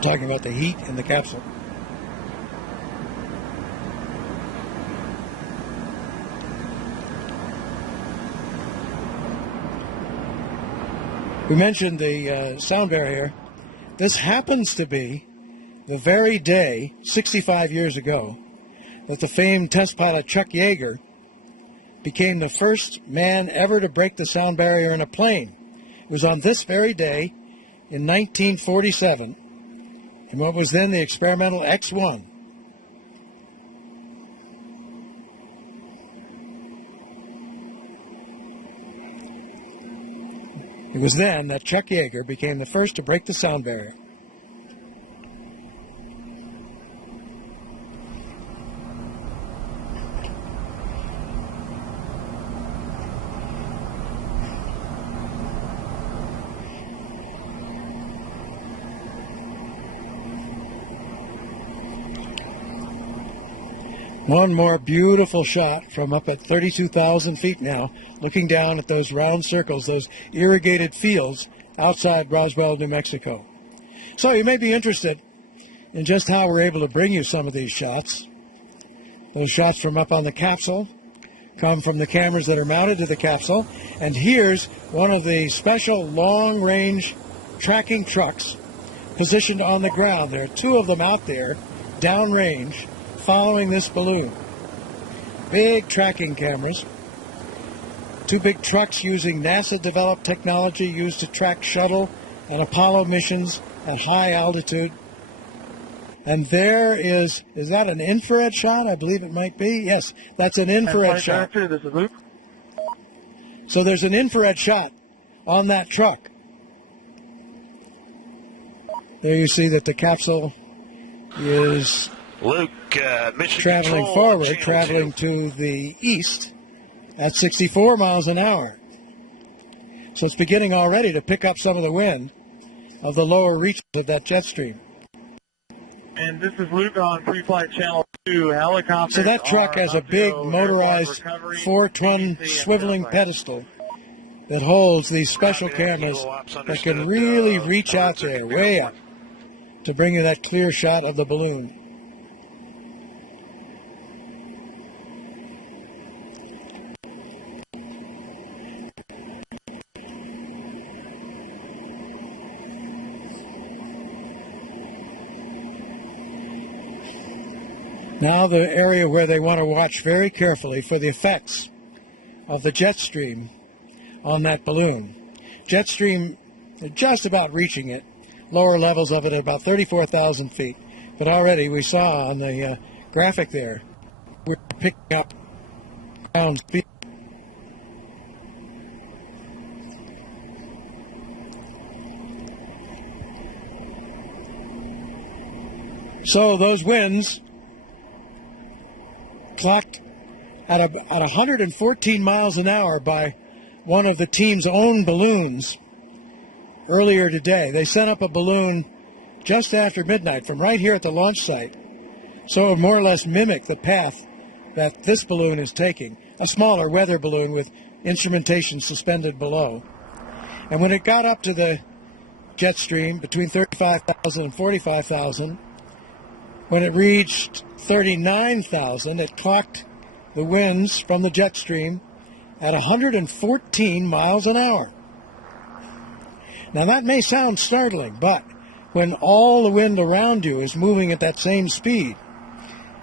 talking about the heat in the capsule. We mentioned the sound barrier. This happens to be the very day, 65 years ago, that the famed test pilot Chuck Yeager became the first man ever to break the sound barrier in a plane. It was on this very day in 1947 in what was then the experimental X-1. It was then that Chuck Yeager became the first to break the sound barrier. One more beautiful shot from up at 32,000 feet now, looking down at those round circles, those irrigated fields outside Roswell, New Mexico. So you may be interested in just how we're able to bring you some of these shots. Those shots from up on the capsule come from the cameras that are mounted to the capsule. And here's one of the special long-range tracking trucks positioned on the ground. There are two of them out there, downrange, following this balloon. Big tracking cameras. Two big trucks using NASA-developed technology used to track shuttle and Apollo missions at high altitude. And there is that an infrared shot? I believe it might be. Yes, that's an infrared shot. This is Luke. So there's an infrared shot on that truck. There you see that the capsule is Luke, mission traveling control, forward, channel traveling 2. to the east at 64 miles an hour. So it's beginning already to pick up some of the wind of the lower reaches of that jet stream. And this is Luke on pre-flight channel 2. Helicopters. So that truck has a big motorized 4-ton swiveling pedestal that holds these special cameras that can really reach out there, way up, to bring you that clear shot of the balloon. Now the area where they want to watch very carefully for the effects of the jet stream on that balloon. Jet stream, they're just about reaching it, lower levels of it at about 34,000 feet. But already we saw on the graphic there, we're picking up ground speed. So those winds clocked at 114 miles an hour by one of the team's own balloons earlier today. They sent up a balloon just after midnight from right here at the launch site, so it would more or less mimic the path that this balloon is taking, a smaller weather balloon with instrumentation suspended below. And when it got up to the jet stream between 35,000 and 45,000, when it reached 39,000, it clocked the winds from the jet stream at 114 miles an hour. Now that may sound startling, but when all the wind around you is moving at that same speed,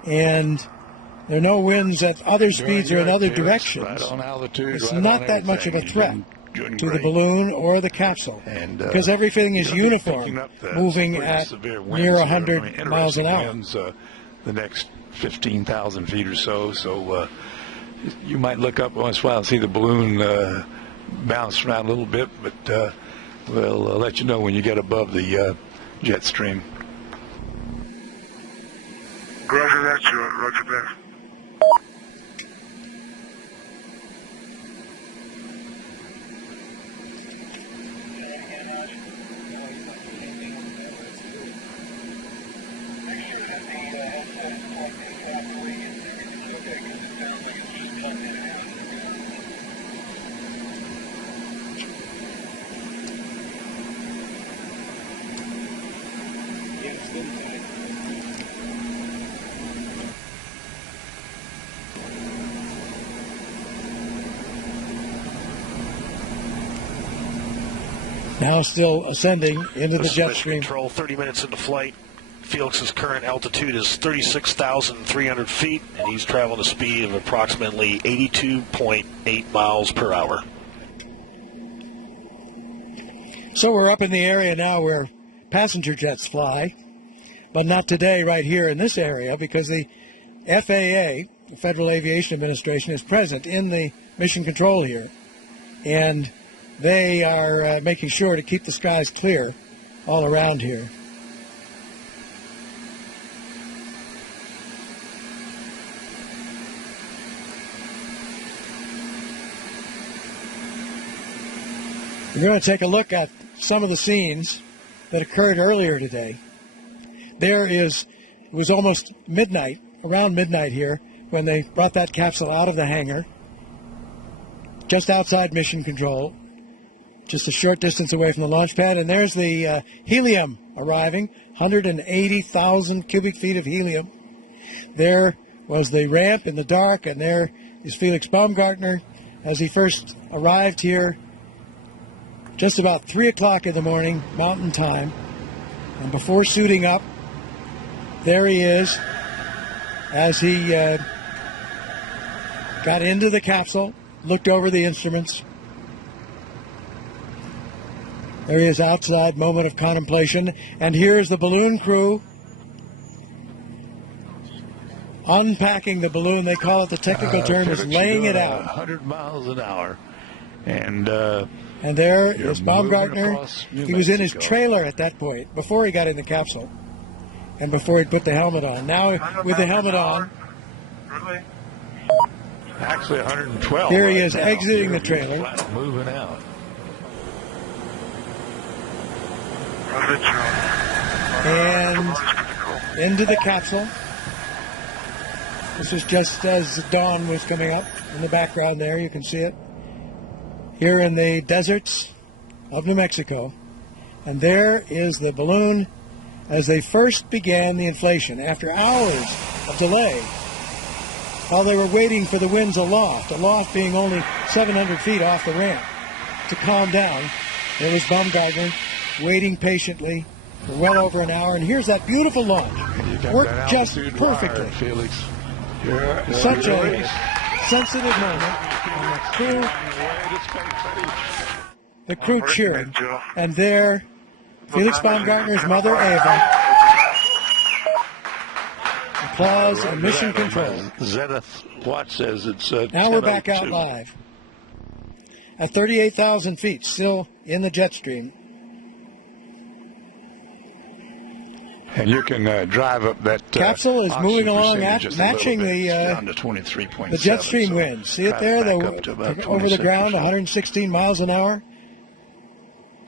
and there are no winds at other speeds or in other directions, it's not that much of a threat to the balloon or the capsule, because everything is uniform, moving at near 100 miles an hour. The next 15,000 feet or so, so you might look up once in a while and see the balloon bounce around a little bit, but we'll let you know when you get above the jet stream. Roger that, Stuart. Roger that. Now still ascending into the This is jet Mission stream. Control, 30 minutes into flight. Felix's current altitude is 36,300 feet, and he's traveling a speed of approximately 82.8 miles per hour. So we're up in the area now where passenger jets fly, but not today right here in this area because the FAA, the Federal Aviation Administration, is present in the mission control here. And they are making sure to keep the skies clear all around here. We're going to take a look at some of the scenes that occurred earlier today. It was almost midnight, around midnight here, when they brought that capsule out of the hangar, just outside Mission Control, just a short distance away from the launch pad. And there's the helium arriving, 180,000 cubic feet of helium. There was the ramp in the dark, and there is Felix Baumgartner as he first arrived here just about 3 o'clock in the morning, Mountain Time. And before suiting up, there he is as he got into the capsule, looked over the instruments. There he is outside, moment of contemplation. And here's the balloon crew unpacking the balloon. They call it, the technical term is laying it out. 100 miles an hour. And there is Baumgartner. He was in his trailer at that point, before he got in the capsule, and before he put the helmet on. Now, with the helmet on, Really? Actually 112. here he right is now. exiting the trailer. Moving out. Roger, And into the capsule. This is just as dawn was coming up in the background there. You can see it here in the deserts of New Mexico. And there is the balloon as they first began the inflation after hours of delay while they were waiting for the winds aloft being only 700 feet off the ramp, to calm down. There was Baumgartner waiting patiently for well over an hour, and here's that beautiful launch. Worked just perfectly. Wired, Felix. Such a sensitive moment, and the crew cheering. And there, Felix Baumgartner's mother, Ava. Applause and mission control. Zenith watch says it's Now we're back 10:02. out live at 38,000 feet, still in the jet stream. And you can drive up that Capsule is oxygen moving along, percentage just a little matching bit. the It's down to 23.7, the jet stream so winds. See it drive there? back up to about Over the ground, 26%. 116 miles an hour.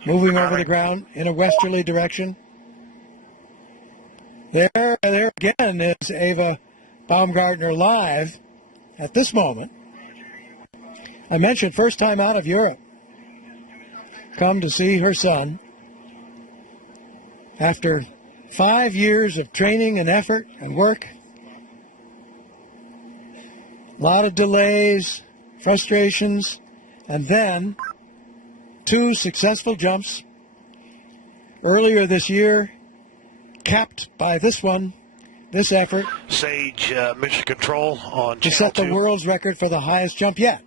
Moving over the ground in a westerly direction. There again is Ava Baumgartner live at this moment. I mentioned first time out of Europe. Come to see her son after 5 years of training and effort and work. A lot of delays, frustrations, and then 2 successful jumps earlier this year, capped by this effort Sage Mission Control on to Channel set the 2. world's record for the highest jump yet.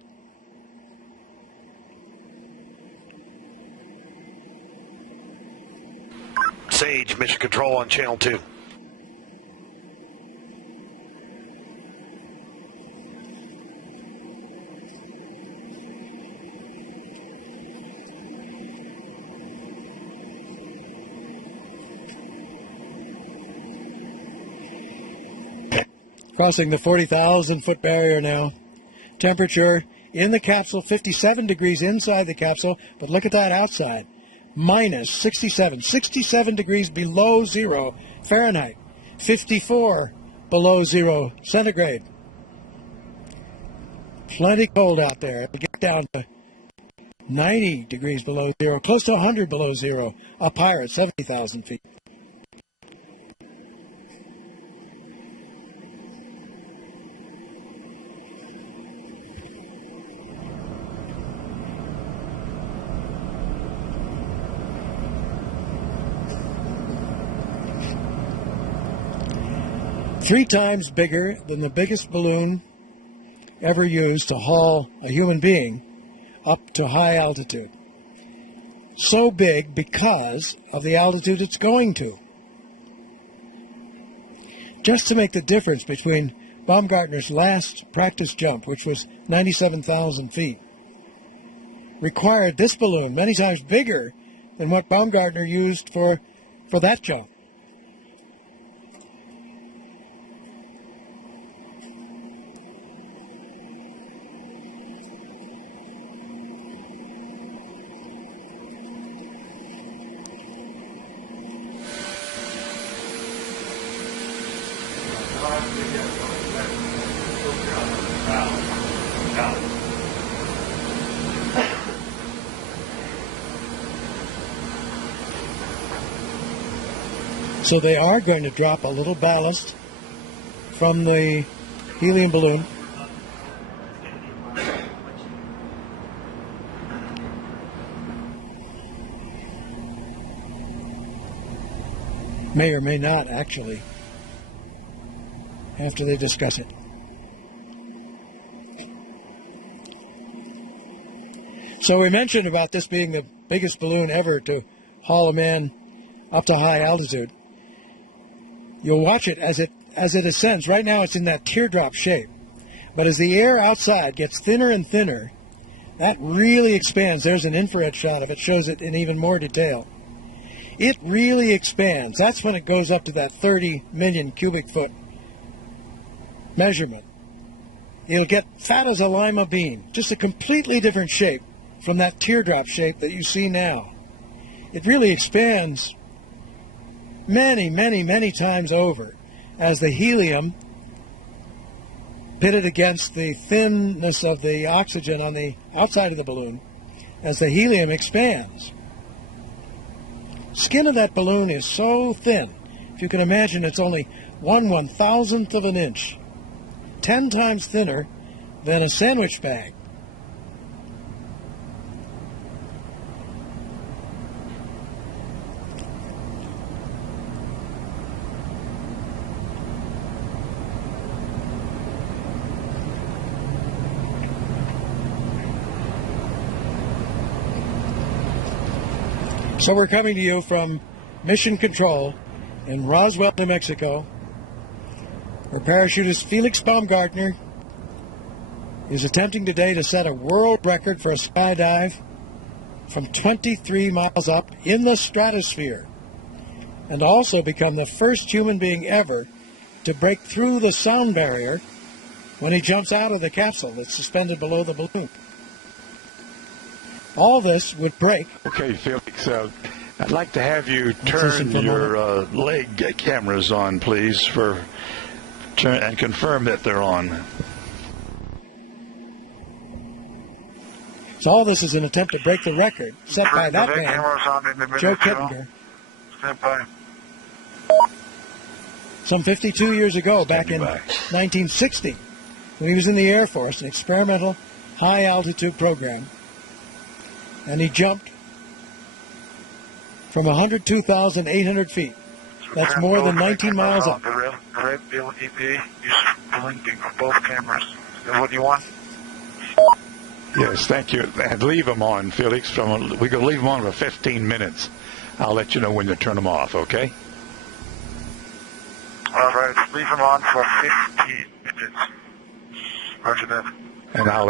Sage Mission Control on Channel 2. Crossing the 40,000 foot barrier now. Temperature in the capsule, 57 degrees inside the capsule, but look at that outside. Minus 67 degrees below zero Fahrenheit, 54 below zero centigrade. Plenty cold out there. It'll get down to 90 degrees below zero, close to 100 below zero up higher at 70,000 feet. 3 times bigger than the biggest balloon ever used to haul a human being up to high altitude. So big because of the altitude it's going to. Just to make the difference between Baumgartner's last practice jump, which was 97,000 feet, required this balloon many times bigger than what Baumgartner used for that jump. So they are going to drop a little ballast from the helium balloon. May or may not, actually, after they discuss it. So we mentioned about this being the biggest balloon ever to haul a man up to high altitude. You'll watch it as it ascends. Right now it's in that teardrop shape. But as the air outside gets thinner and thinner, that really expands. There's an infrared shot of it, shows it in even more detail. It really expands. That's when it goes up to that 30 million cubic foot measurement. It'll get fat as a lima bean, just a completely different shape from that teardrop shape that you see now. It really expands many, many, many times over as the helium pitted against the thinness of the oxygen on the outside of the balloon, as the helium expands. Skin of that balloon is so thin, if you can imagine, it's only 1/1000th of an inch, 10 times thinner than a sandwich bag. So we're coming to you from Mission Control in Roswell, New Mexico, where parachutist Felix Baumgartner is attempting today to set a world record for a skydive from 23 miles up in the stratosphere, and also become the first human being ever to break through the sound barrier when he jumps out of the capsule that's suspended below the balloon. All this would break. Okay, Felix, I'd like to have you turn your leg cameras on, please, and confirm that they're on. So all this is an attempt to break the record set by that man, Joe Kittinger, some 52 years ago, back in 1960, when he was in the Air Force, an experimental high-altitude program. And he jumped from 102,800 feet. That's more than 19 miles up. The red EPA is blinking for both cameras. Is that what you want? Yes, thank you. And leave them on, Felix. We can leave them on for 15 minutes. I'll let you know when to turn them off, okay? All right, leave them on for 15 minutes. Roger that. And I'll